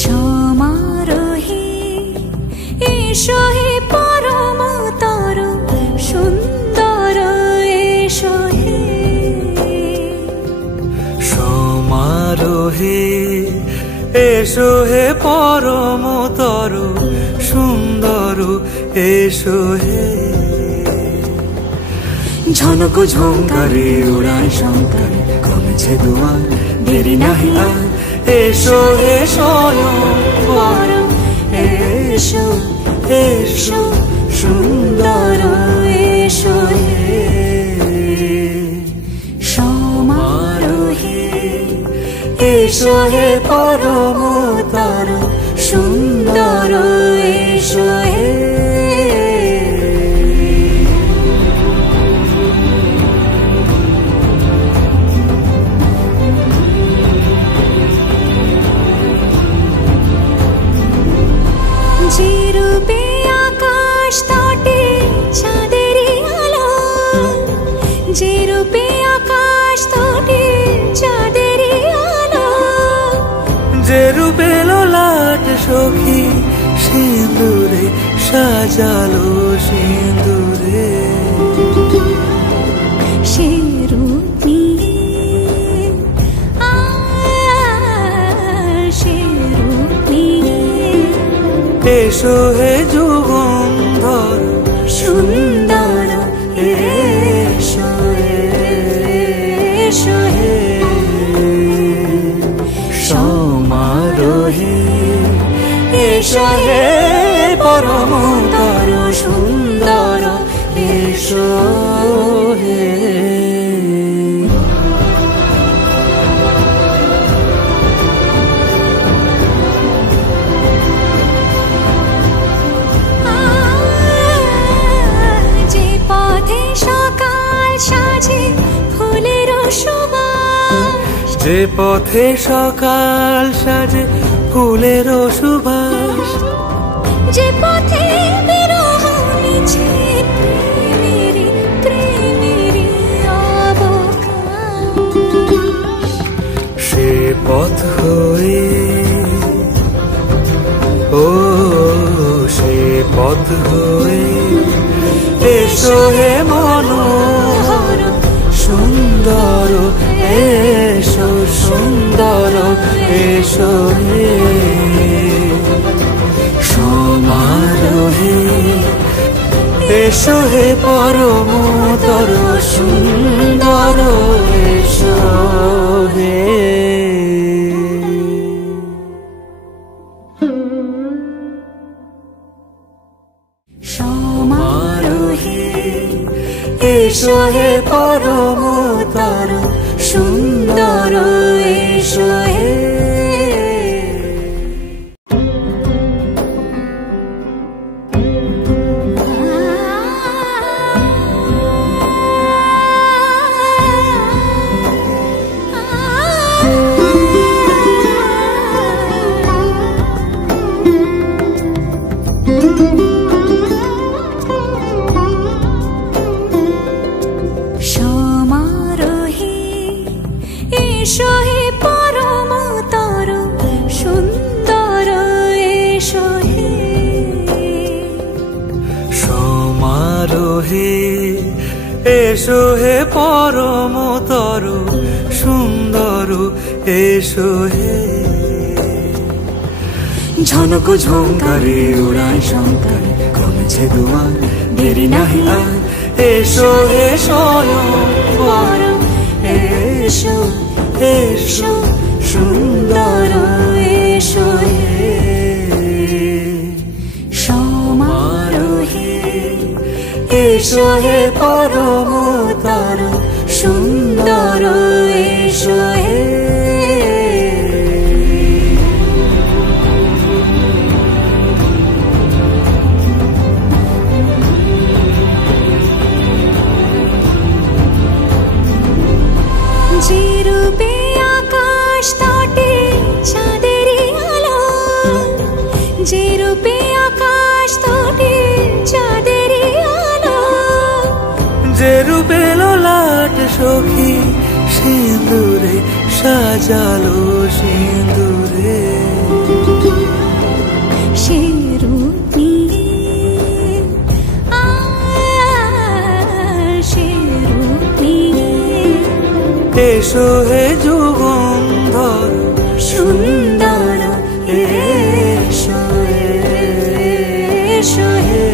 সমারোহে এসো হে পরম তর সুন্দর এসো হে। সমারোহে এসো হে পরম তর সুন্দর এসো হে। ঝনক ঝঙ্কারে উড়ায় শঙ্কারে কমেছে দুয়ার, দেরি নাহি আর এসো হে স্বয়ং পরম এসো এসো সুন্দর এসো হে। সমারোহে এসো হে পরম তর সুন্দর এসো হে। যে রূপে আকাশ তটে চাঁদেরই আলো, যে রূপে আকাশ তটে চাঁদেরই আলো, যে রূপে ললাট সখী সিঁদুরে সাজালো সিঁদুরে। সে রূপ নিয়ে সে রূপ নিয়ে এসো হে যুগন্ধর সুন্দর এসো এসো হে। সমারোহে এসো হে পরম তর সুন্দর এসো হে। যে পথে সকাল সাজে ফুলের সুবাস, যে পথে সকাল সাজে ফুলের সুবাস, যে পথে বিরহ মিছে প্রেমেরই প্রেমেরই অবকাশ, সে পথ হয়ে ও সে পথ হয়ে এসো হে মনোহর সুন্দর এসো সুন্দর এসো হে। সমারোহে এসো হে পরম তর সুন্দর এসো হে। সমারোহে এসো হে পরম তর সুন্দর এসো হে। সমারোহে এসো হে পরম তর সুন্দর এসো হে। সমারোহে এসো হে পরম তর সুন্দর এসো হে। ঝনক ঝঙ্কারে উড়ায় শঙ্কারে কমেছে দুয়ার, দেরি নাহি আর এসো হে স্বয়ং পরম এসো এসো সুন্দর এসো হে। সমারোহে এসো হে পরম তর সুন্দর এসো হে। যে রূপে আকাশ তটে চাঁদেরই আলো, যে রূপে আকাশ তটে চাঁদেরই আলো, যে রূপে ললাট সখী সিঁদুরে সাজালো সিঁদুরে সে রূপ নিয়ে সে রূপ নিয়ে এসো হে যুগন্ধর সুন্দর এসো এসো হে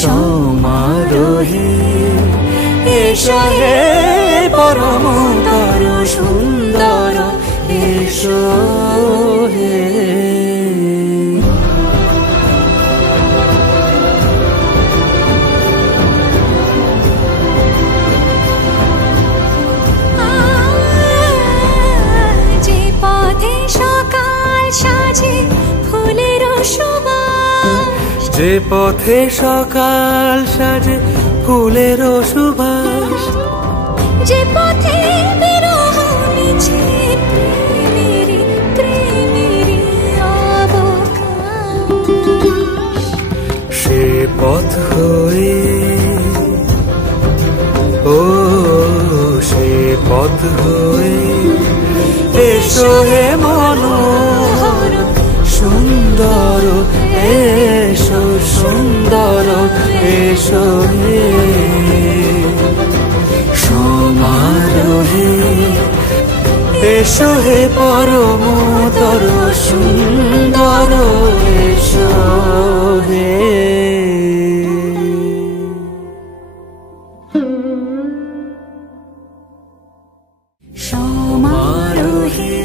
সমারোহে এসো হে পরমতর সুন্দর এসো হে যে পথে সকাল সাজে ফুলের সুবাস যে পথে সকাল সাজে ফুলের সুবাস যে পথে বিরহ মিছে প্রেমেরই প্রেমেরই অবকাশ সে পথ হয়ে ও সে পথ হয়ে এসো হে মনোহর সুন্দর এসো সুন্দর এসো হে সমারোহে এসো হে পরমতর সুন্দর এসো হে সমারোহে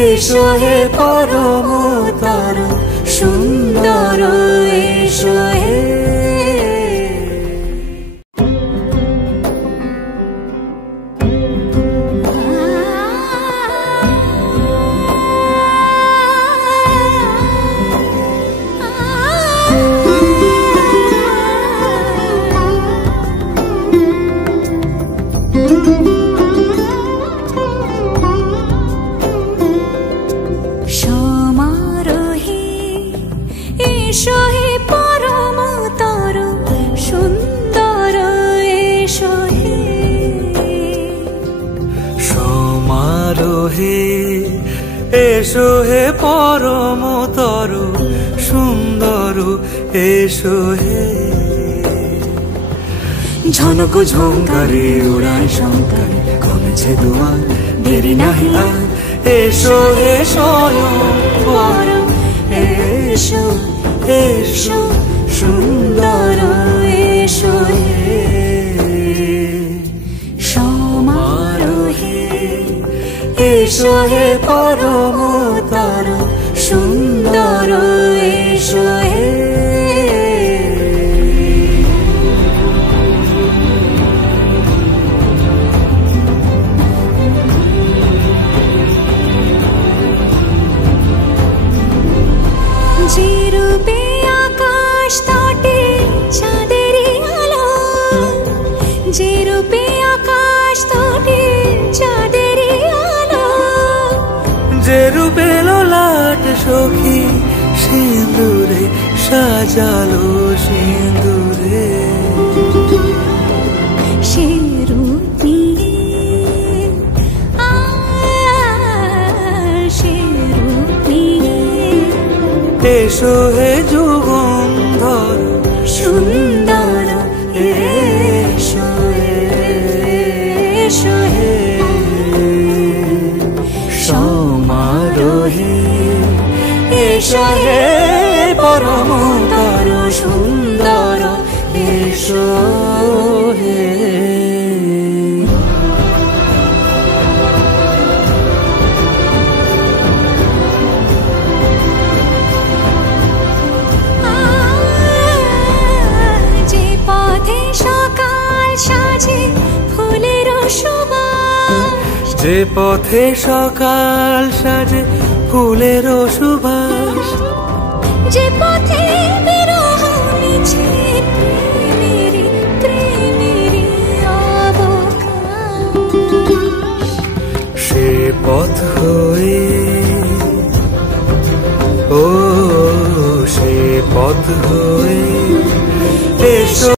এসো হে পরমতর সুন্দর এসো হে সমারোহে এসো হে পরমতর সুন্দর এসো হে সমারোহে এসো হে পরমতর সুন্দর এসো হে ঝনক ঝঙ্কারে উড়ায় শঙ্কারে কমেছে দুয়ার দেরি নাহি আর এসো হে স্বয়ং বর এসো এসো সুন্দর এসো হে সমারোহে এসো হে পরমতর সুন্দর এসো হে যে রূপে আকাশ তটে চাঁদেরই আলো যে রূপে আকাশ তটে চাঁদেরই আলো যে রূপে লোলাট সখী সিঁদুরে সাজালো সিঁদুরে সে রূপ নিয়ে সে রূপ নিয়ে এসো হে যুগন্ধর সুন্দর এসো এসো হে সমারোহে এসো হে পরমতর সুন্দর এসো হে যে পথে সকাল সাজে ফুলের সুবাস যে পথে সকাল সাজে ফুলের সুবাস যে পথে বিরহ মিছে প্রেমেরই প্রেমেরই অবকাশ সে পথ হয়ে ও সে পথ হয়ে এসো